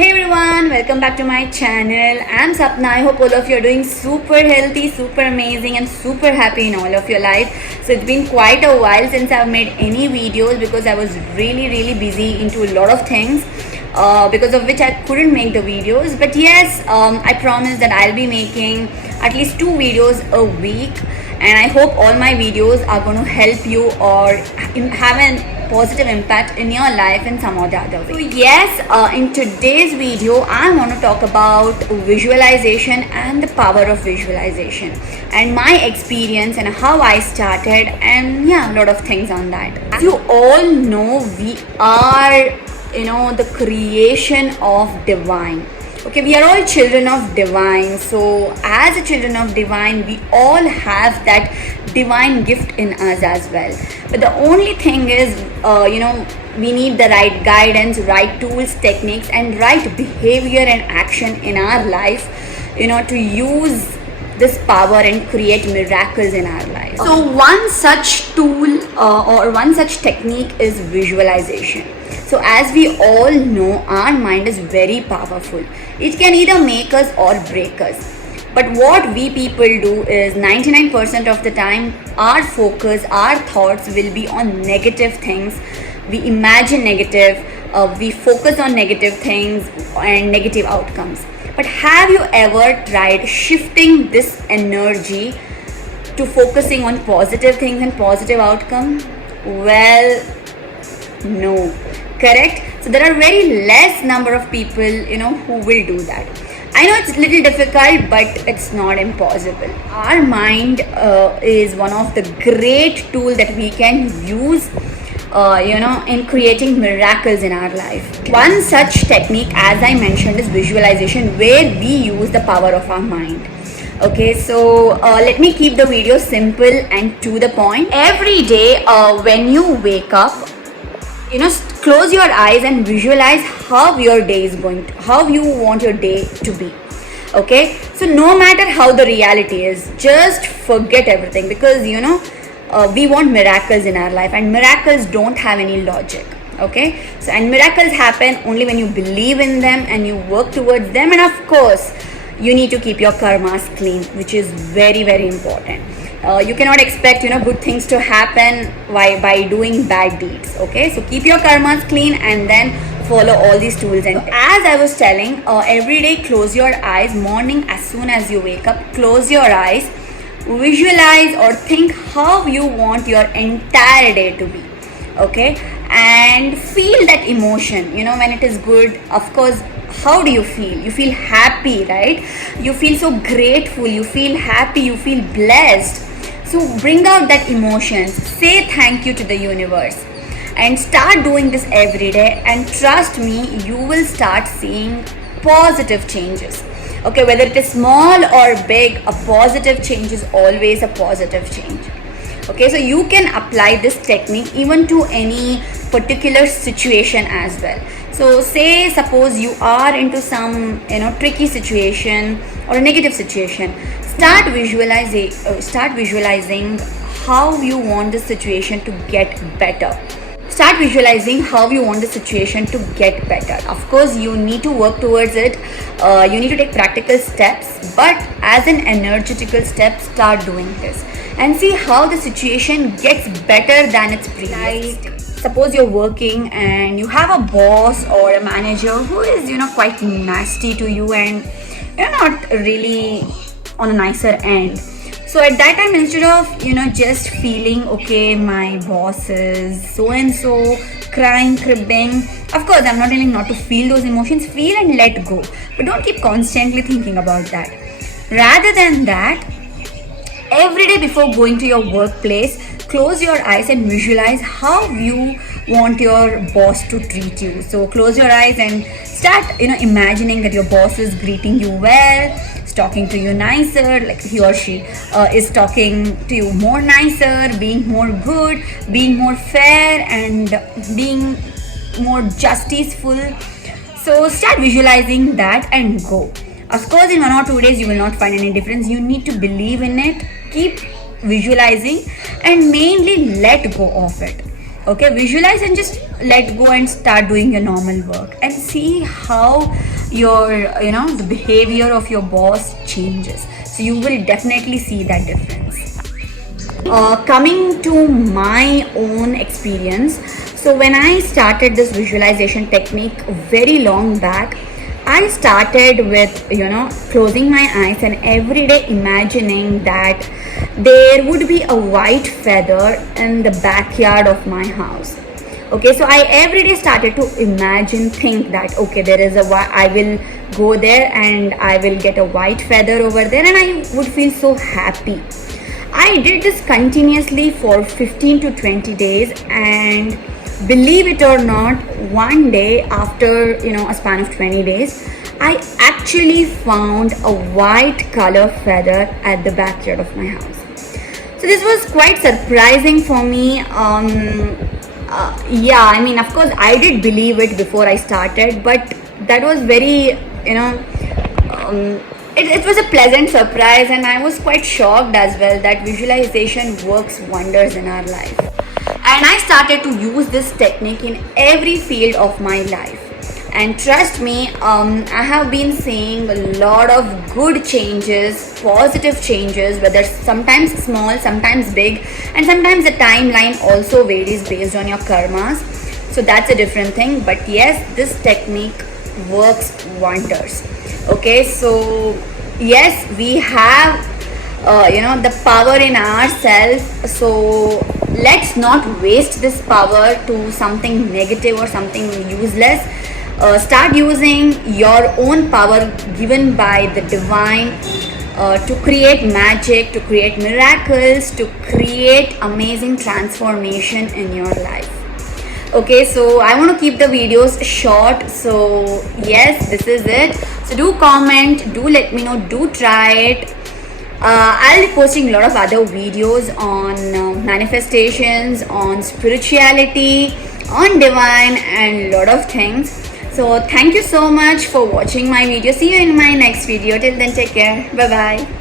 Hey everyone, welcome back to my channel. I'm Sapna. I hope all of you are doing super healthy, super amazing and super happy in all of your life. So it's been quite a while since I've made any videos because I was really busy into a lot of things because of which I couldn't make the videos. But yes, I promise that I'll be making at least 2 videos a week, and I hope all my videos are going to help you or have a positive impact in your life in some or the other way. So yes, in today's video I want to talk about visualization and the power of visualization and my experience and how I started, and yeah, a lot of things on that. As you all know, we are the creation of divine. Okay, we are all children of divine. So as a children of divine, we all have that divine gift in us as well. But the only thing is, we need the right guidance, right tools, techniques, and right behavior and action in our life, to use this power and create miracles in our life. So one such tool or one such technique is visualization. So as we all know, our mind is very powerful. It can either make us or break us. But what we people do is 99% of the time our focus, our thoughts will be on negative things. We imagine negative, we focus on negative things and negative outcomes. But have you ever tried shifting this energy to focusing on positive things and positive outcome? Well, no. Correct? So there are very less number of people, who will do that. I know it's a little difficult, but it's not impossible. Our mind is one of the great tools that we can use in creating miracles in our life. One such technique, as I mentioned, is visualization, where we use the power of our mind. Okay, so let me keep the video simple and to the point. Every day when you wake up, close your eyes and visualize how your day is going to, how you want your day to be. Okay, so no matter how the reality is, just forget everything, because we want miracles in our life, and miracles don't have any logic. Okay, so and miracles happen only when you believe in them and you work towards them. And of course, you need to keep your karmas clean, which is very important. You cannot expect good things to happen by doing bad deeds. Okay, so keep your karmas clean and then follow all these tools. And as I was telling, every day close your eyes. Morning, as soon as you wake up, close your eyes, visualize or think how you want your entire day to be. Okay, and feel that emotion. When it is good, of course, how do you feel? You feel happy, right? You feel so grateful, you feel happy, you feel blessed. So bring out that emotions, say thank you to the universe, and start doing this every day, and trust me, you will start seeing positive changes. Okay, whether it is small or big, a positive change is always a positive change. Okay, so you can apply this technique even to any particular situation as well. So suppose you are into some tricky situation or a negative situation. Start visualizing how you want the situation to get better. Start visualizing how you want the situation to get better. Of course, you need to work towards it. You need to take practical steps, but as an energetical step, start doing this and see how the situation gets better than its previous. Like, suppose you're working and you have a boss or a manager who is quite nasty to you, and you're not really on a nicer end. So at that time, instead of just feeling, okay, my boss is so and so, crying, cribbing, of course I'm not telling not to feel those emotions. Feel and let go, but don't keep constantly thinking about that. Rather than that, every day before going to your workplace, close your eyes and visualize how you want your boss to treat you. So close your eyes and start imagining that your boss is greeting you well, is talking to you nicer, like he or she is talking to you more nicer, being more good, being more fair, and being more justiceful. So start visualizing that and go. Of course, in 1 or 2 days you will not find any difference. You need to believe in it, keep visualizing, and mainly let go of it. Okay, visualize and just let go and start doing your normal work, and see how your, the behavior of your boss changes. So you will definitely see that difference. Coming to my own experience, so when I started this visualization technique very long back, I started with, closing my eyes and every day imagining that there would be a white feather in the backyard of my house. Okay, so I every day started to imagine, think that okay, there is I will go there and I will get a white feather over there, and I would feel so happy. I did this continuously for 15 to 20 days, and believe it or not, one day after a span of 20 days, I actually found a white color feather at the backyard of my house. So this was quite surprising for me. Yeah, I mean, of course, I did believe it before I started, but that was very, it was a pleasant surprise, and I was quite shocked as well that visualization works wonders in our life. And I started to use this technique in every field of my life. And trust me, I have been seeing a lot of good changes, positive changes, whether sometimes small, sometimes big, and sometimes the timeline also varies based on your karmas. So that's a different thing. But yes, this technique works wonders. Okay, so yes, we have the power in ourselves. So let's not waste this power to something negative or something useless. Start using your own power given by the divine to create magic, to create miracles, to create amazing transformation in your life. Okay, so I want to keep the videos short. So yes, this is it. So do comment, do let me know, do try it. I'll be posting a lot of other videos on manifestations, on spirituality, on divine, and a lot of things. So thank you so much for watching my video. See you in my next video. Till then, take care. Bye bye.